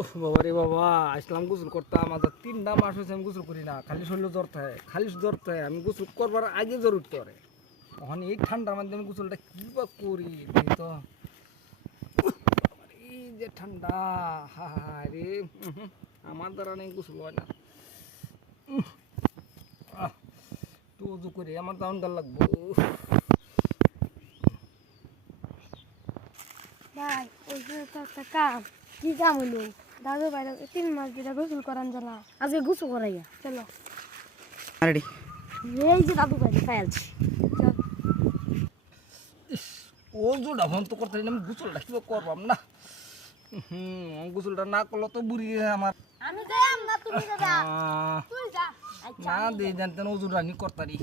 ওহ বাবা রে বাবা, আসলাম গোসল করতাম। আজ 3টা মাস হয়েছে আমি গোসল করি না। খালি শরীরে জ্বর থাকে, খালি জ্বর থাকে। আমি গোসল করবার আগে জ্বর উঠতে পারে। তখন এই ঠান্ডার মধ্যে আমি গোসলটা কী বা করি দেখি তো। এই যে ঠান্ডা, হা হা রে, আমার দ্বারা নেই গোসল হয় না। একটু উজু করে আমার দাউন গাল লাগবো। ভাই ওই যে তো একটা কাম কি কাম হলো দাদু ভাই 3 মাস ধরে গোসল করান জানা আজকে গোসল করাইয়া চলো রেডি। এই যে দাদু ভাই পাইছি ওজুটা ফোন তো করতে আমি গোসলটা কী করবাম না। গোসলটা না করলে তো বুড়ি আমার আমি যাম না তুমি যাবা আহ, তুই যা না দিয়ে জানতেন ওজুটা নি করতারি।